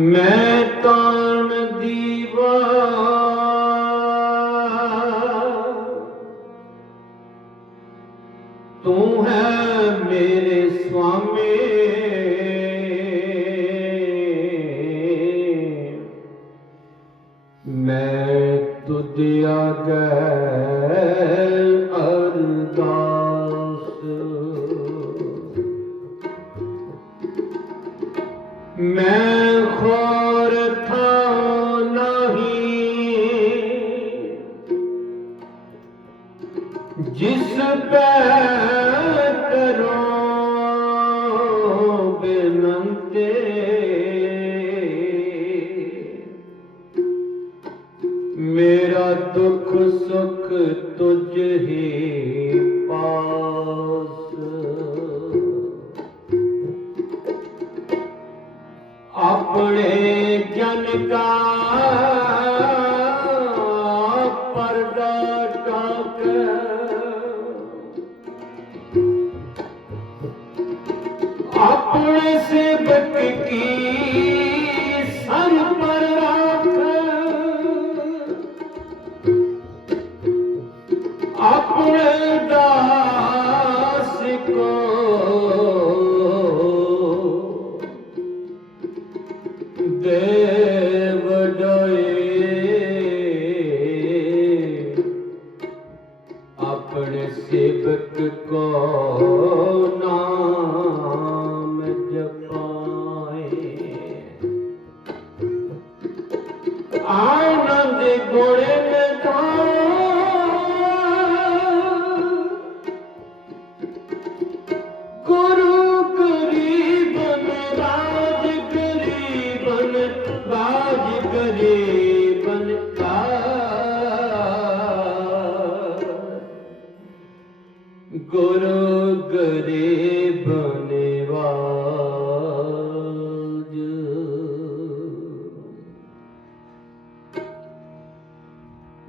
ਮੈਂ ਤਾਣ ਤੂੰ ਹੈ ਮੈਂ ਤੁਧ ਆਗੈ ਅਰਦਾਸ। ਮੈਂ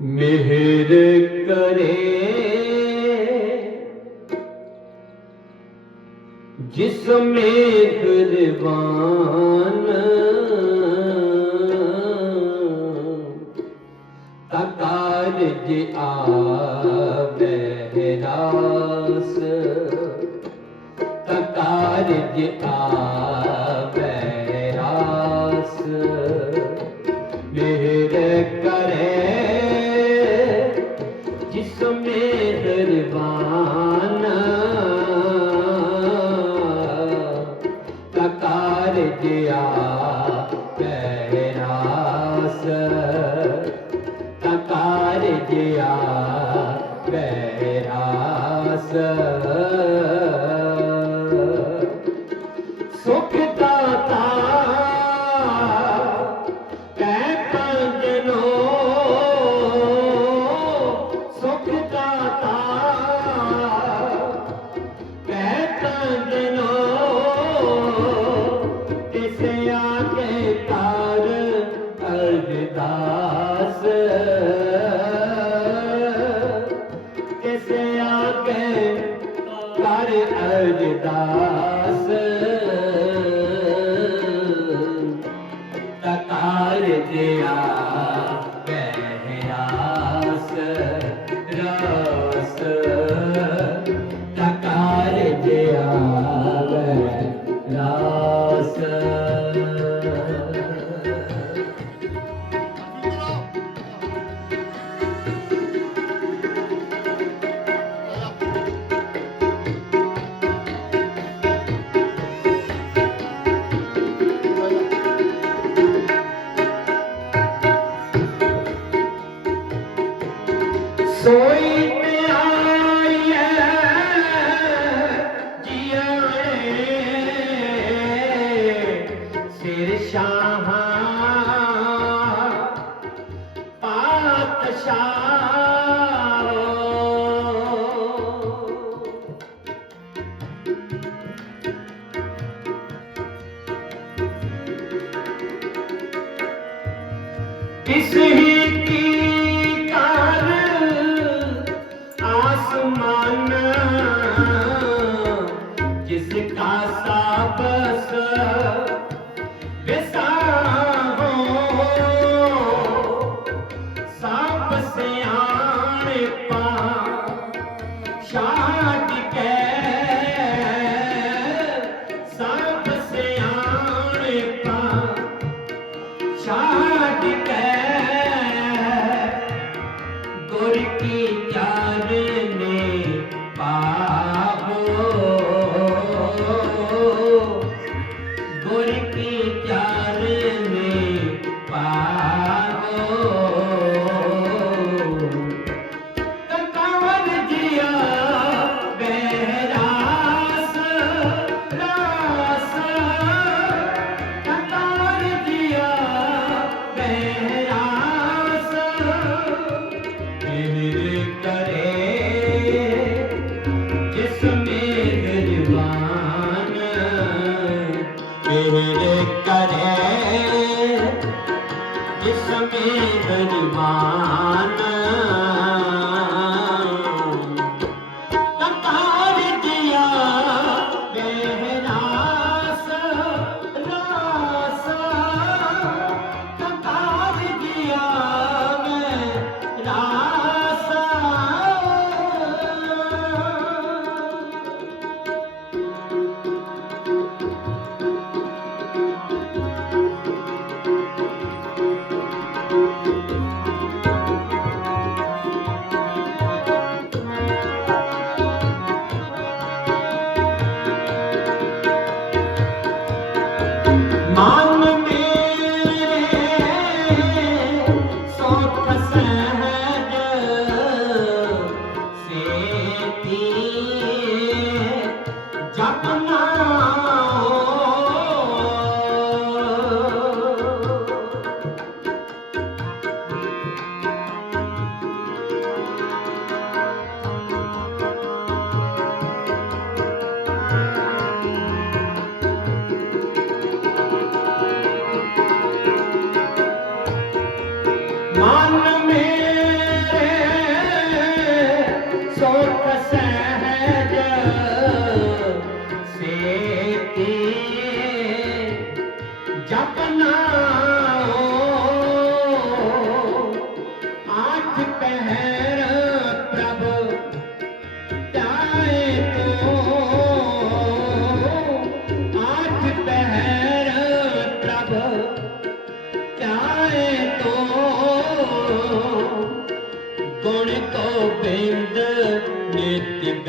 ਮਿਹਰ ਕਰੇ। ਜਿਸ ਤਕਾਰ ਜੇ ਆਵੇ ਤਕਾਰ ਜੇ ਆ किसी की करे जिसमें दरबान ਗੁਣ ਕੋ ਬਿੰਦ ਨਿਤ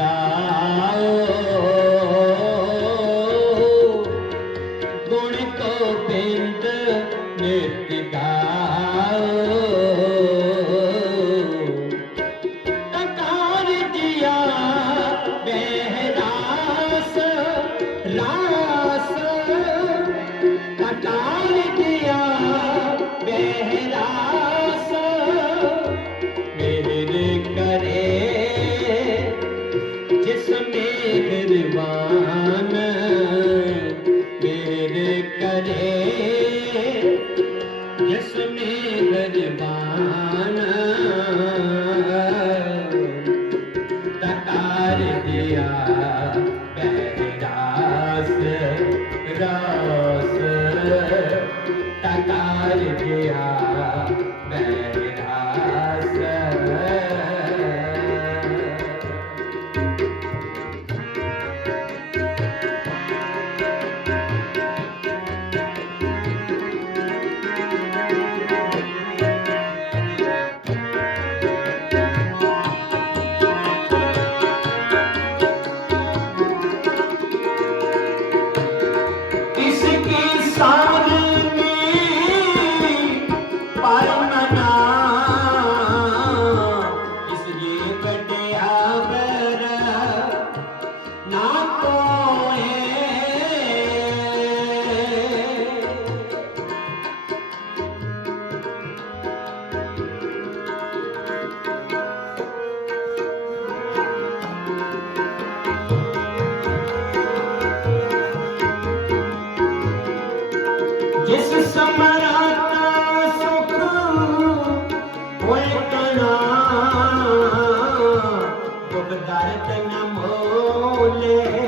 রে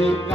We've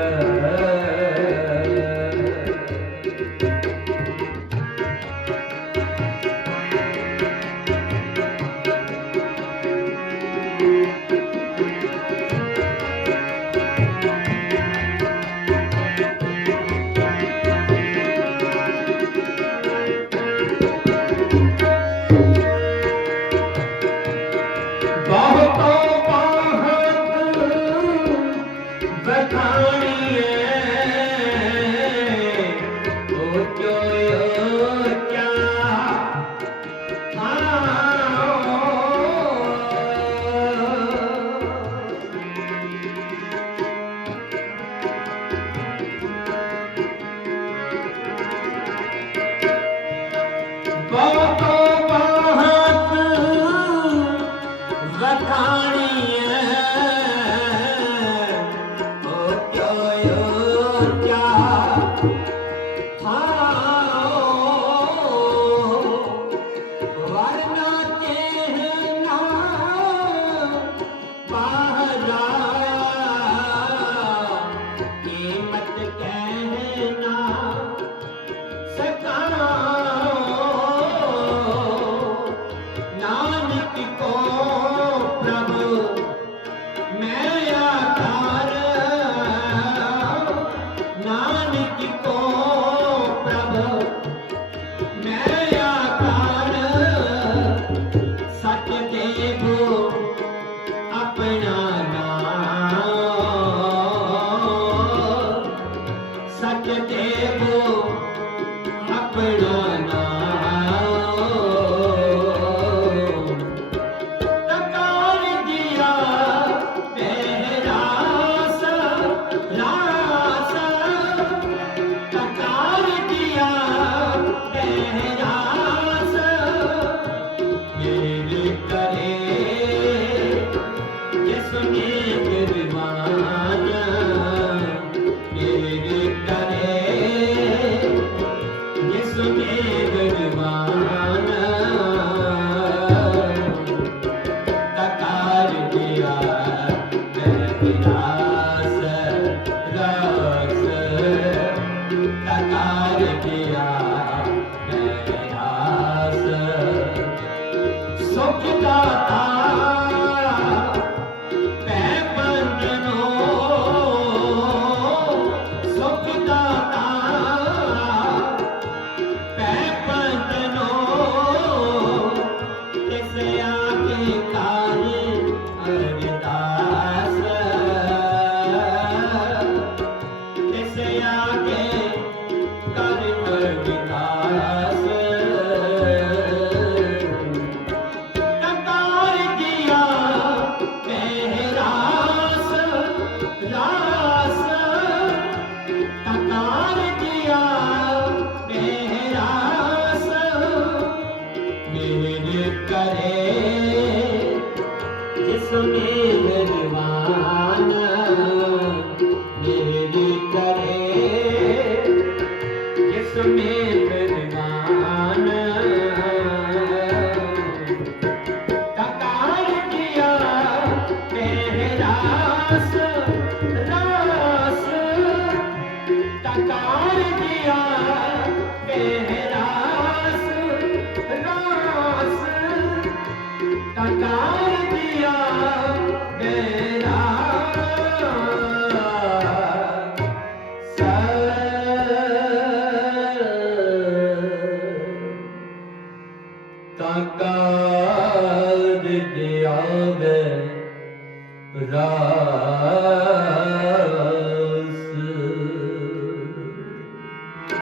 Yeah. Krishna Christmas.